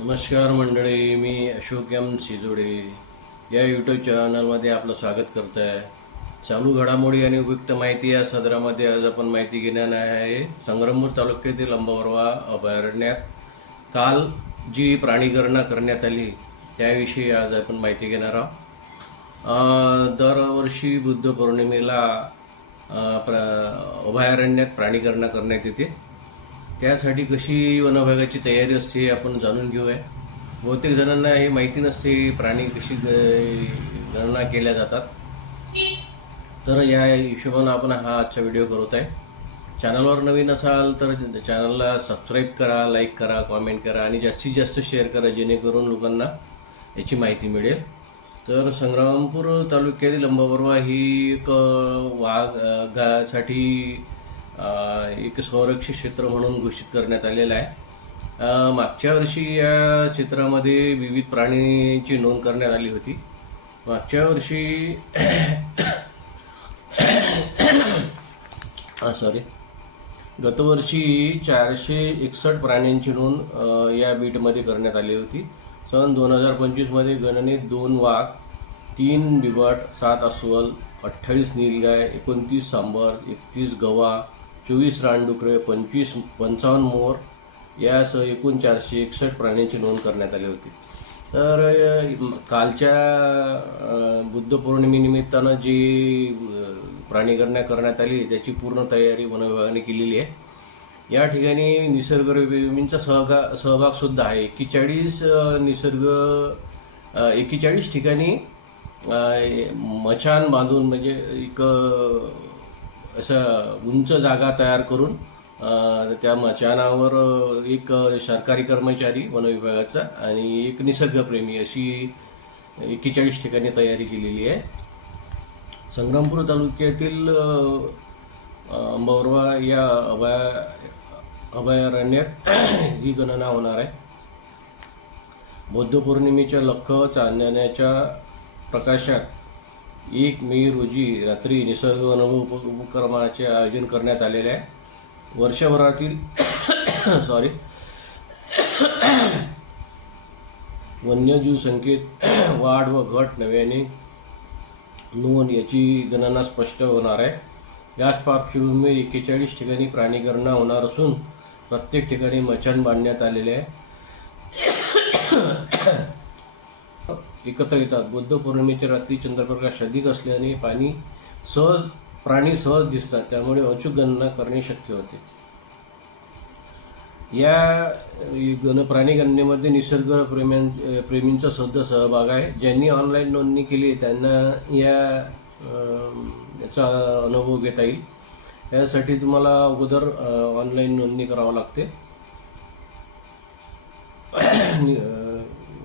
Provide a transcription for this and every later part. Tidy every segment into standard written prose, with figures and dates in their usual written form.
नमस्कार मंडळी, मी अशोक एम सिजोडे या यूट्यूब चॅनलमध्ये आपलं स्वागत करत आहे. चालू घडामोडी आणि उपयुक्त माहिती या सदरामध्ये आज आपण माहिती घेणार आहे. संग्रामपूर तालुक्यातील अंबावरवा अभयारण्यात काल जी प्राणीगणना करण्यात आली त्याविषयी आज आपण माहिती घेणार आहोत. दरवर्षी बुद्ध पौर्णिमेला अभयारण्यात प्राणीगणना करण्यात येते. त्यासाठी कशी वनविभागाची तयारी असते आपण जाणून घेऊया. बहुतेक जणांना हे माहिती नसते प्राणी कशी गणना केल्या जातात. तर या हिशोबानं आपण हा आजचा व्हिडिओ करत आहे. चॅनलवर नवीन असाल तर चॅनलला सबस्क्राईब करा, लाईक करा, कॉमेंट करा आणि जास्तीत जास्त शेअर करा जेणेकरून लोकांना याची माहिती मिळेल. तर संग्रामपूर तालुक्यातील अंबावरवा ही एक वाघासाठी एक संरक्षित क्षेत्र म्हणून घोषित करण्यात आलेलं आहे. मागच्या वर्षी या क्षेत्रामध्ये विविध प्राण्यांची नोंद करण्यात आली होती. मागच्या वर्षी गतवर्षी 461 प्राण्यांची नोंद या बीटमध्ये करण्यात आली होती. सन 2025मध्ये गणनेत 2 वाघ, 3 बिबट, 7 अस्वल, 28 नीलगाय, 29 सांबर, 31 गवा, 24 रानडुकरे, 55 मोर यासह एकूण 461 प्राण्यांची नोंद करण्यात आली होती. तर कालच्या बुद्ध पौर्णिमेनिमित्तानं जी प्राणीगणना करण्यात आली त्याची पूर्ण तयारी वन विभागाने केलेली आहे. या ठिकाणी निसर्गप्रेमींचा सहभागसुद्धा आहे. 41 ठिकाणी मचाण बांधून म्हणजे एक असं उंच जागा तयार करून त्या मचाणावर एक सरकारी कर्मचारी वन विभागाचा आणि एक निसर्गप्रेमी अशी 41 ठिकाणी तयारी केलेली आहे. संग्रामपूर तालुक्यातील अंबावरवा या अभयारण्यात ही गणना होणार आहे. बौद्ध पौर्णिमेच्या लख चांदण्याच्या प्रकाशात 1 मे रोजी रात्री निसर्ग अनुभव उपक्रमाचे आयोजन करण्यात आलेले आहे. वर्षभरातील वन्यजीव संख्येत वाढ व घट नव्याने नोंद याची गणना स्पष्ट होणार आहे. याच पार्श्वभूमीवर 41 ठिकाणी प्राणीगणना होणार असून प्रत्येक ठिकाणी मचाण बांधण्यात आलेले आहे. एकत्र येतात. बुद्ध पौर्णिमेच्या रात्री चंद्रप्रकाश अधिक असल्याने प्राणी सहज दिसतात, त्यामुळे अचूक गणना करणे शक्य होते. या प्राणी गणनेमध्ये निसर्ग प्रेमींचा सुद्धा सहभाग आहे. ज्यांनी ऑनलाईन नोंदणी केली त्यांना याचा अनुभव घेता येईल. यासाठी तुम्हाला अगोदर ऑनलाईन नोंदणी करावी लागते.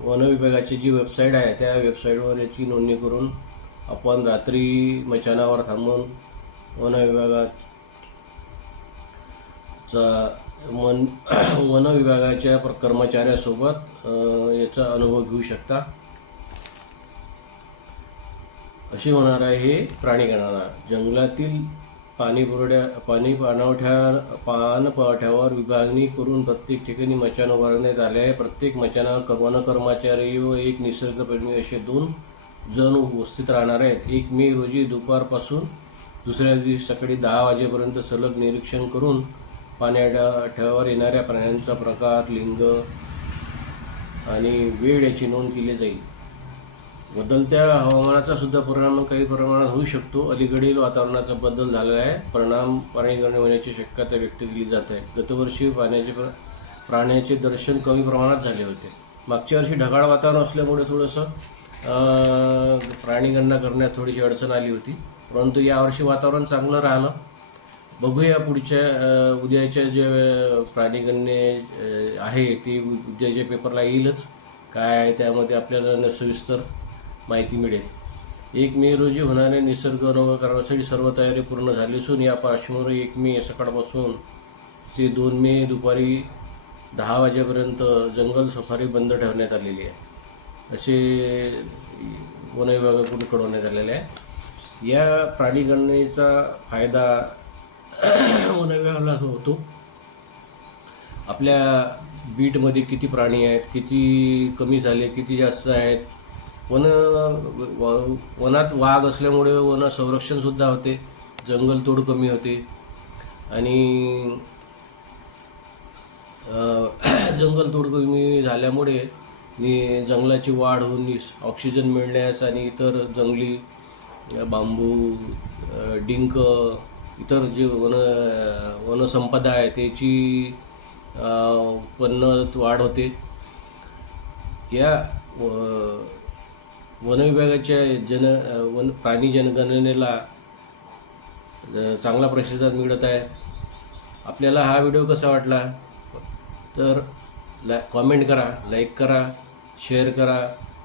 वन विभागाची जी वेबसाईट आहे त्या वेबसाईटवर याची नोंदणी करून आपण रात्री मचाणावर थांबून वन विभागाच्या कर्मचाऱ्यासोबत याचा अनुभव घेऊ शकता. अशी होणार आहे हे प्राणीगणना. जंगलातील पाणपाठ्यावर विभागणी करून प्रत्येक ठिकाणी मचाण उभारण्यात आले आहे. प्रत्येक मचाणावर वन कर्मचारी व एक निसर्गप्रेमी असे 2 जण उपस्थित राहणार आहेत. 1 मे रोजी दुपारपासून दुसऱ्या दिवशी सकाळी 10 वाजेपर्यंत सलग निरीक्षण करून पाण्याठ्यावर येणाऱ्या प्राण्यांचा प्रकार, लिंग आणि वेळ याची नोंद केली जाईल. बदलत्या हवामानाचा सुद्धा परिणाम काही प्रमाणात होऊ शकतो. अलीकडील वातावरणाचा बदल झालेला आहे. परिणाम प्राणीगणना होण्याची शक्यता व्यक्त केली जात आहे. गतवर्षी प्राण्याचे दर्शन कमी प्रमाणात झाले होते. मागच्या वर्षी ढगाळ वातावरण असल्यामुळे थोडंसं प्राणीगणना करण्यात थोडीशी अडचण आली होती, परंतु यावर्षी वातावरण चांगलं राहिलं. बघूया उद्याच्या जे प्राणीगणने आहे ती उद्याच्या पेपरला येईलच. काय आहे त्यामध्ये आपल्याला सविस्तर माहिती मिळेल. 1 मे रोजी होणाऱ्या निसर्ग अनुभव करण्यासाठी सर्व तयारी पूर्ण झाली असून या पार्श्वभूमीवर 1 मे सकाळपासून ते 2 मे दुपारी 10 वाजेपर्यंत जंगल सफारी बंद ठेवण्यात आलेली आहे, असे वन विभागाकडून कळवण्यात आलेले आहे. या प्राणीगणनेचा फायदा वन विभागाला होतो. आपल्या बीटमध्ये किती प्राणी आहेत, किती कमी झाले, किती जास्त आहेत. वनात वाघ असल्यामुळे वन संरक्षणसुद्धा होते, जंगलतोड कमी होते आणि जंगलतोड कमी झाल्यामुळे जंगलाची वाढ होऊन ऑक्सिजन मिळण्यास आणि इतर जंगली बांबू, डिंक, इतर जे वनसंपदा आहे त्याची उत्पन्नात वाढ होते. या वन विभागाच्या प्राणी जनगणनेला चांगला प्रतिसाद मिळत आहे. आपल्याला हा व्हिडिओ कसा वाटला तर कॉमेंट करा, लाईक करा, शेअर करा.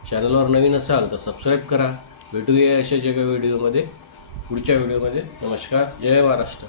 चॅनलवर नवीन असाल तर सबस्क्राईब करा. भेटूया अशाच एका व्हिडिओमध्ये, पुढच्या व्हिडिओमध्ये. नमस्कार. जय महाराष्ट्र.